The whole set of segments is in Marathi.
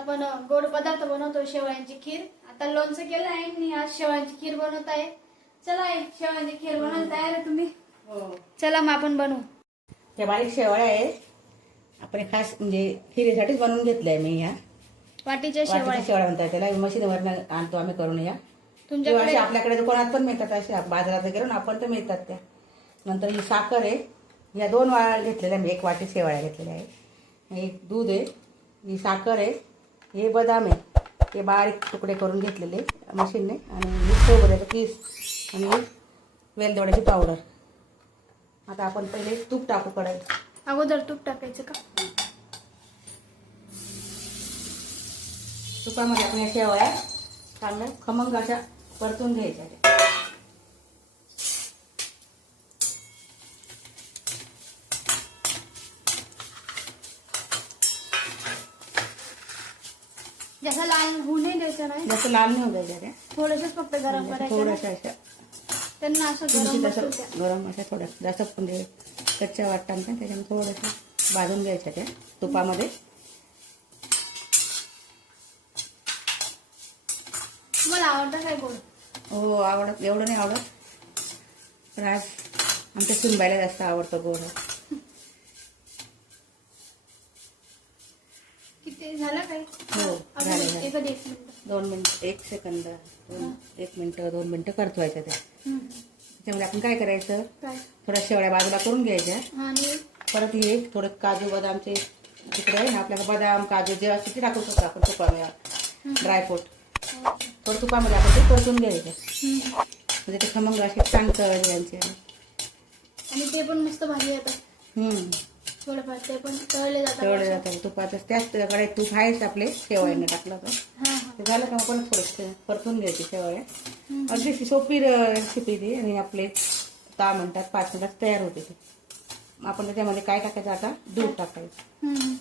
आपण गोड पदार्थ बनवतो, शेवयांची खीर. आता लोणचं केलं आहे आणि आज शेवयांची खीर बनवत आहे. चला आई, शेवयांची खीर बनवायला तयार आहे तुम्ही? हो. चला मग आपण बनवू. त्या बारीक शेवळ्या आहेत, आपण खास म्हणजे खिरीसाठीच बनवून घेतलंय मी. ह्या वाटीच्या शेवळ्या शेवया म्हणतात त्याला, मशीनवर आणतो आम्ही करून. या तुमच्याकडे आपल्याकडे दुकानात पण मिळतात, अशा बाजारात गेलो ना आपण तर मिळतात त्या. नंतर ही साखर आहे, या 2 वाट्या घेतलेल्या मी, 1 वाटी शेवळ्या घेतलेल्या आहे. एक दूध आहे, ही साखर आहे, हे बदाम आहे, ते बारीक तुकडे करून घेतलेले मशीनने, आणि ही खोबऱ्याचं किस आणि वेलदोड्याची पावडर. आता आपण पहिले तूप टाकू कढईत. अगोदर तूप टाकायचं का? तुपामध्ये आपण या शेवया चांगल्या खमंग अशा परतून घ्यायच्या. जसं लाल होऊ नाही द्यायचं नाही, जसं लाल नाही होऊ द्यायच्या त्या, थोडंसंच फक्त गरम करायचं. थोड्याशा अशा त्यांना असं गरम बसू द्या. गरम अशा थोड्या जास्त म्हणजे कच्च्या वाटतात ना, त्याच्यामुळे थोड्याशा भाजून घ्यायच्या त्या तुपामध्ये. तुम्हाला आवडतं काय गोड? हो आवडत, एवढं नाही आवडत, पण आज आमच्या सुनबाईला जास्त आवडतं गोड. किती झालं काय? हो झालं. एक मिनिट. 2 मिनिट, 1 सेकंद, 1 मिनिट, 2 मिनिटं परतवायच्या त्या. त्याच्यामध्ये आपण काय करायचं, काय? थोड्या शेवळ्या बाजूला करून घ्यायच्या. आणि परत हे थोडं काजू बदामचे तिकडे आहे ना आपल्याला, बदाम काजू जे असते ते टाकू शकतो आपण तुपामध्ये, ड्रायफ्रूट थोडं तुपामध्ये आपण ते परतून घ्यायचं, म्हणजे ते खमंग असे छान तळले. आणि ते पण मस्त भाजी येतात. थोडंफार ते पण तळले तळले जातात. जातात तुपाचं. त्याचकडे तूप आहेच आपले, शेवळ्याने टाकलं तर ते झालं का मग परत थोडं परतून घ्यायचे शेवळ्या. अगदी सोपी रेसिपी ती, आणि आपले 10 मिनिटात 5 मिनिटात तयार होते ते. आपण त्याच्यामध्ये काय टाकायचं, आता दूध टाकायचं.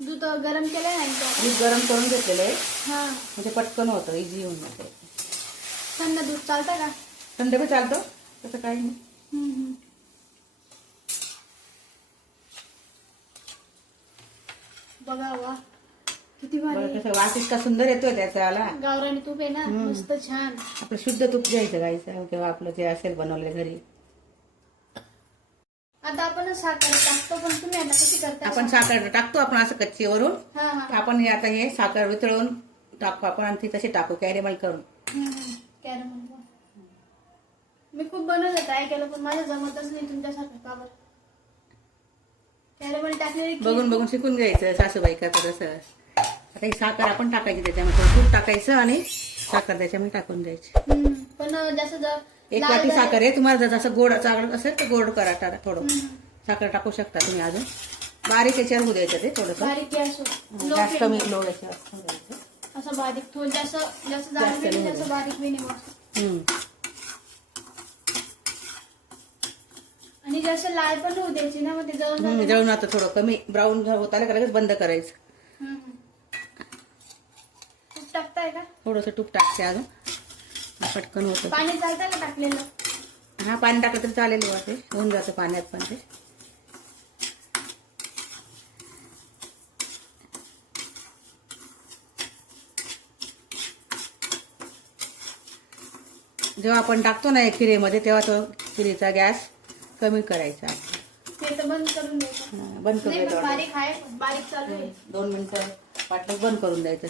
दूध गरम केलं नाही का? दूध गरम करून घेतलेलं आहे, हा. म्हणजे पटकन होतं, इझी होऊन जातं. थंड दूध चालतं का? थंड बी चालतं, तसं काही नाही. बघा वा, किती भारी. बरं कसं वास इतका सुंदर येतोय त्याचा. गावरानी तूप आहे ना, मस्त छान. आपलं शुद्ध तूप घ्यायचं गाईचं, किंवा आपलं जे असेल बनवलं घरी. आता आपण साखर टाकतो, पण तुम्ही आता कशी करता? आपण साखर टाकतो आपण असं कच्ची वरून. हा हा. आपण हे आता हे साखर वितळून टाकू आपण, आणि ती तशी टाकू कॅरेमल करून. कॅरमल. मी खूप बनवलं, ट्राय केलं, पण माझं जमतच नाही तुमच्यासारखं. का बरं? कॅरमल टाकलेली बघून बघून शिकून घ्यायचं, सासूबाई करतात तसं. आता ही साखर आपण टाकायची त्याच्यामध्ये, तूप टाकायचं आणि साखर त्याच्यामध्ये टाकून द्यायची. पण जास्त 1 वाटी साखर आहे. तुम्हाला जर जसं गोड चांगलं असेल तर गोड करा, थोडं साखर टाकू शकता तुम्ही. अजून बारीक याच्यावर होऊ द्यायचं ते थोडंसं, बारीक गॅस जास्त कमी लो याच्यावर. असं बारीक, थोडं जास्त जास्त बी नाही, जास्त बारीक बी नाही. आणि जास्त लाल पण होऊ द्यायची ना, मग ते जळून आता थोडं कमी ब्राऊन होत आलं का लगेच बंद करायचं. तूप टाकताय का? थोडंसं तूप टाकते अजून, पटकन होतं. पाणी चालतंय का टाकलेलं? हा पाणी टाकलं तरी चालेल, ते होऊन जातं पाण्यात पण ते. जेव्हा आपण टाकतो ना खिरीमध्ये, तेव्हा तो खिरीचा गॅस कमी करायचा. ते तर बंद करून द्यायचं. बंद करून नाही, द्यायचं. बारीक आहे, बारीक चालू आहे. 2 मिनिटं वाटलं बंद करून द्यायचं.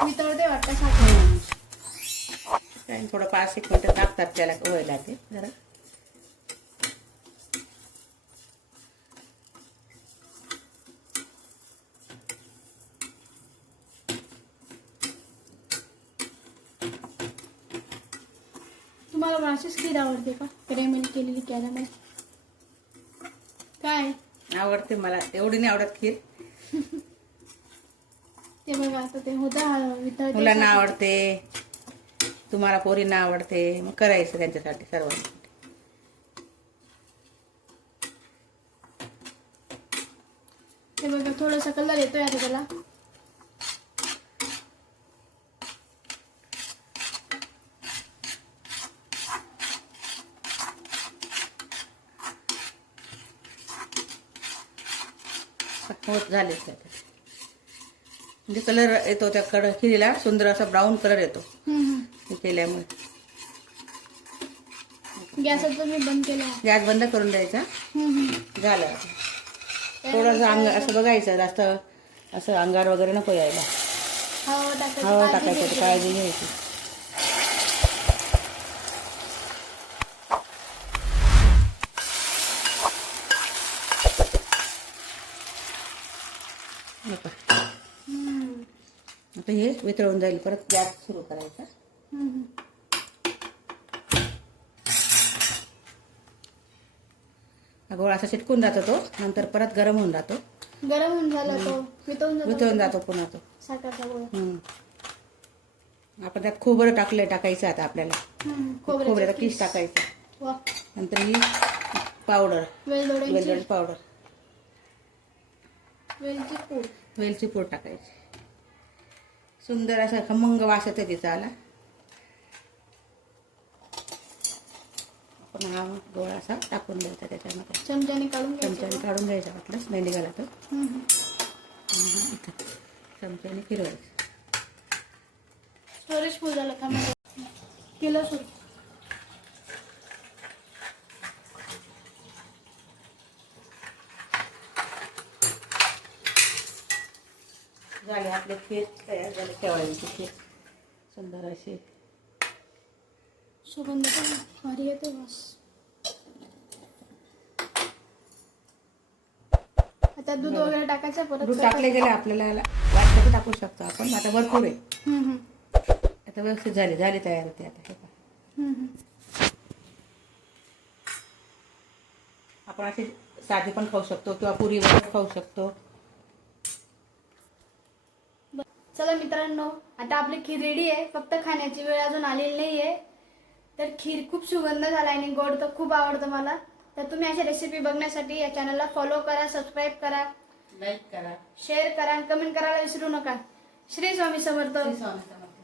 मी तळते वाटतं साखर. थोडं 5-1 मिनिटं टाकतात त्याला व्हायला ते जरा. तुम्हाला माशीच खीर आवडते का? कॅरमेल केलेली कॅरमेल काय आवडते मला, एवढी नाही आवडत खीर. ते बघा आता ते होतं मुलांना आवडते, तुम्हाला पोरींना आवडते, मग करायचं त्यांच्यासाठी सर्वांसाठी. ते बघा थोडासा कलर येतोय आता त्याला. होत झाले म्हणजे कलर येतो त्या खिरीला, सुंदर असा ब्राऊन कलर येतो हे केल्यामुळे. गॅसचा मी बंद केला. गॅस बंद करून द्यायचा. झालं. थोडंसं असं बघायचं, जास्त असं अंगार वगैरे नको यायला. हवा टाकायचं, काळजी घ्यायची. आता हे वितळून जाईल. परत गॅस सुरू करायचा. गोळा असा चिटकून जातो तो, नंतर परत गरम होऊन जातो. गरम होऊन झाला तो वितळून जातो पुन्हा तो. साखरचा गोळा. आपण त्यात खोबरं टाकायचं आता आपल्याला. खोबऱ्याचा किस टाकायचा. नंतर ही पावडर, वेलदोडी पावडर, वेलची पूड टाकायची. सुंदर असा खमंग वास येतो तिचा आला. आपण हा गोळा असा टाकून द्यायचा त्याच्यामध्ये. चमच्याने काढून घ्यायचा, वाटलंच नाही निघाला तर. चमच्याने फिरवायचं. स्टोरेज फुल झालं का केलं सुरू. झाले आपले खीर तयार झाले. शेवाळ्यांची खीर सुंदर अशी. सुगंध पण भारी येतो. बस आता दूध वगैरे टाकायचं. परत दूध टाकले गेले आपल्याला वाटलं तर टाकू शकतो आपण. आता भरपूर आहे. आता व्यवस्थित झाली तयार होते आता. आपण अशी साधी पण खाऊ शकतो किंवा पुरी वगैरे खाऊ शकतो. चला मित्रांनो, आता आपली खीर रेडी आहे. फक्त खाण्याची वेळ अजून आलेली नाहीये. तर खीर खूप सुगंध झाला आणि गोड तर खूप आवडतं मला. तर तुम्ही अशा रेसिपी बघण्यासाठी या चॅनलला फॉलो करा, सबस्क्राईब करा, लाईक करा, शेअर करा आणि कमेंट करायला विसरू नका. श्री स्वामी समर्थ. स्वामी समर्थ.